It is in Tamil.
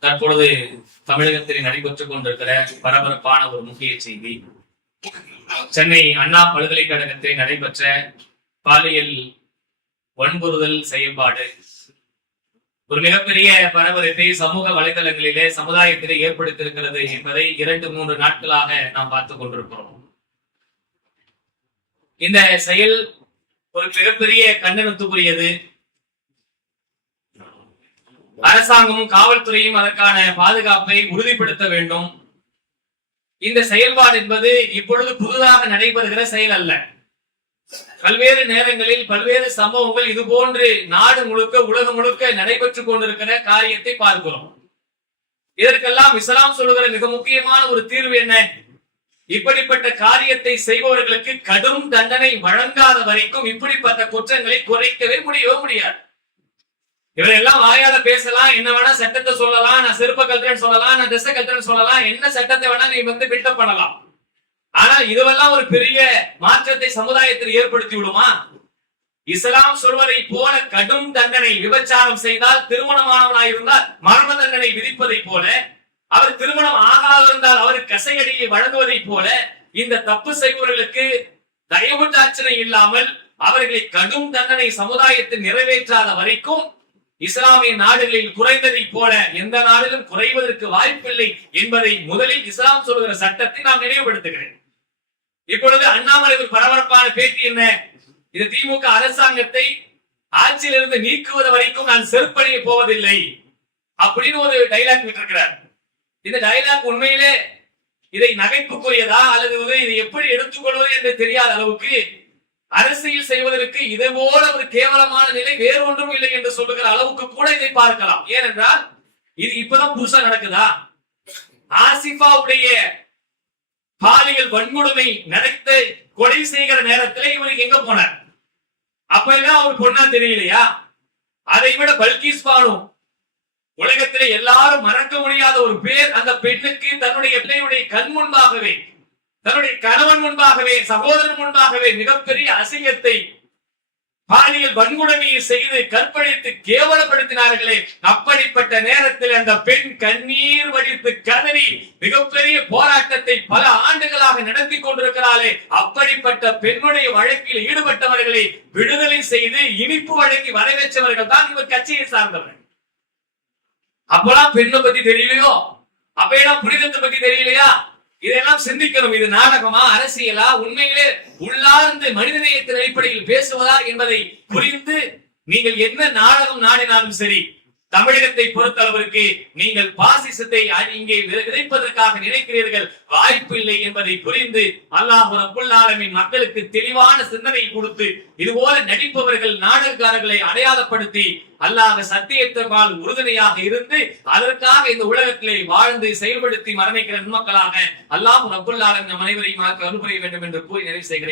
தற்பொழுது தமிழகத்தில் நடைபெற்றுக் கொண்டிருக்கிற பரபரப்பான ஒரு முக்கிய செய்தி. சென்னை அண்ணா பல்கலைக்கழகத்தில் நடைபெற்ற பாலியல் வன்புறுதல் செயல்பாடு. ஒரு மிகப்பெரிய பரபரப்பை சமூக வலைதளங்களிலே சமுதாயத்திலே ஏற்படுத்தியிருக்கிறது என்பதை இரண்டு மூன்று நாட்களாக நாம் பார்த்துக் கொண்டிருக்கிறோம். இந்த செயல் ஒரு மிகப்பெரிய கண்டனத்துக்குரியது. அரசாங்கமும் காவல்துறையும் அதற்கான பாதுகாப்பை உறுதிப்படுத்த வேண்டும். இந்த செயல்பாடு என்பது இப்பொழுது புதிதாக நடைபெறுகிற செயல் அல்ல. பல்வேறு நேரங்களில் பல்வேறு சம்பவங்கள் இது போன்று நாடு முழுக்க உலகம் முழுக்க நடைபெற்றுக் கொண்டிருக்கிற காரியத்தை பார்க்கிறோம். இதற்கெல்லாம் இஸ்லாம் சொல்லுகிற மிக முக்கியமான ஒரு தீர்வு என்ன? இப்படிப்பட்ட காரியத்தை செய்பவர்களுக்கு கடும் தண்டனை வழங்காத வரைக்கும் இப்படிப்பட்ட குற்றங்களை குறைக்கவே முடியவே முடியாது. இவரெல்லாம் வாயால பேசலாம் என்ன வேணா சட்டத்தை சொல்லலாம் நான் சிற்ப கல்றேன்னு சொல்லலாம் நான் திசை கல்றேன்னு சொல்லலாம் என்ன சட்டத்தை வேணா நீ வந்து பில்டப் பண்ணலாம். ஆனா இதுவெல்லாம் ஒரு பெரிய மாற்றத்தை சமுதாயத்தில் ஏற்படுத்தி விடுமா? இஸ்லாம் சொல்வதை போல கடும் தண்டனை விபச்சாரம் செய்தால் திருமணமானவனாய் இருந்தால் மரண தண்டனை விதிப்பதை போல அவர் திருமணம் ஆகாதிருந்தால் அவர் கசையடியை வழங்குவதை போல இந்த தப்பு செய்பவர்களுக்கு தயவு தாட்சணை இல்லாமல் அவர்களை கடும் தண்டனை சமுதாயத்தில் நிறைவேற்றாத வரைக்கும் இஸ்லாமிய நாடுகளில் குறைந்ததை போல எந்த நாளிலும் குறைவதற்கு வாய்ப்பில்லை என்பதை முதலில் இஸ்லாம் சொல்கிற சட்டத்தை நான் நினைவுபடுத்துகிறேன். இப்பொழுது அண்ணாமலை ஒரு பரபரப்பான பேட்டி என்ன? இது திமுக அரசாங்கத்தை ஆட்சியிலிருந்து நீக்குவது வரைக்கும் நான் செருப்படைய போவதில்லை அப்படின்னு ஒரு டைலாக் விட்டிருக்கிறார். இந்த டைலாக் உண்மையிலே இதை நகைப்புக்குரியதா அல்லது வந்து இதை எப்படி எடுத்துக்கொள்வது என்று தெரியாத அளவுக்கு அரசியல் செய்வதற்கு இதே போல ஒரு கேவலமான நிலை வேறு ஒன்றும் இல்லை என்று சொல்லுகிற அளவுக்கு கூட இதை பார்க்கலாம். ஏனென்றால் இது இப்பதான் புதுசா நடக்குதா? ஆசிஃபாவுடைய பாலியல் வன்கொடுமை நடத்த கொலை செய்கிற நேரத்தில் இவருக்கு எங்க போனார்? அப்ப என்ன அவர் பொண்ணா தெரியலையா? அதை விட பல்கீஸ் பானு உலகத்திலே எல்லாரும் மறக்க முடியாத ஒரு பேர் அந்த பெண்ணுக்கு தன்னுடைய பிள்ளையுடைய கண் முன்பாகவே தன்னுடைய கணவன் முன்பாகவே சகோதரன் முன்பாகவே மிகப்பெரிய அசிங்கத்தை பாலியல் வன்கொடுமையை செய்து கற்பழித்து கேவலப்படுத்தினார்களே. அப்படிப்பட்ட நேரத்தில் அந்த பெண் கண்ணீர் வடித்து கதறி மிகப்பெரிய போராட்டத்தை பல ஆண்டுகளாக நடத்தி கொண்டிருக்கிறாளே. அப்படிப்பட்ட பெண்ணுடைய வழக்கில் ஈடுபட்டவர்களை விடுதலை செய்து இனிப்பு வழங்கி வரவேற்றவர்கள் தான் இவர் கட்சியை சார்ந்தவர்கள். அப்பெல்லாம் பெண்ணை பத்தி தெரியலையோ? அப்பெல்லாம் புனிதத்தை பத்தி தெரியலையா? இதெல்லாம் சிந்திக்கணும். இது நாடகமா அரசியலா உண்மையிலே உள்ளார்ந்து மனிதநேயத்தின் அடிப்படையில் பேசுவதா என்பதை புரிந்து நீங்கள் என்ன நாடகம் நாடினாலும் சரி தமிழகத்தை பொறுத்தளவிற்கு நீங்கள் பாசிசத்தை இங்கே விதைப்பதற்காக நினைக்கிறீர்கள். வாய்ப்பில்லை என்பதை புரிந்து அல்லாஹ் மக்களுக்கு தெளிவான சிந்தனை கொடுத்து இதுபோல நடிப்பவர்கள் நாடகக்காரர்களை அடையாளப்படுத்தி அல்லாஹ் சத்தியத்தால் உறுதுணையாக இருந்து அதற்காக இந்த உலகத்திலே வாழ்ந்து செயல்படுத்தி மரணிக்கிற நன்மக்களாக அல்லாஹ் ரப்புல் நம் அனைவரையும் அனுப்புரிய வேண்டும் என்று கூறி நிறைவு செய்கிறேன்.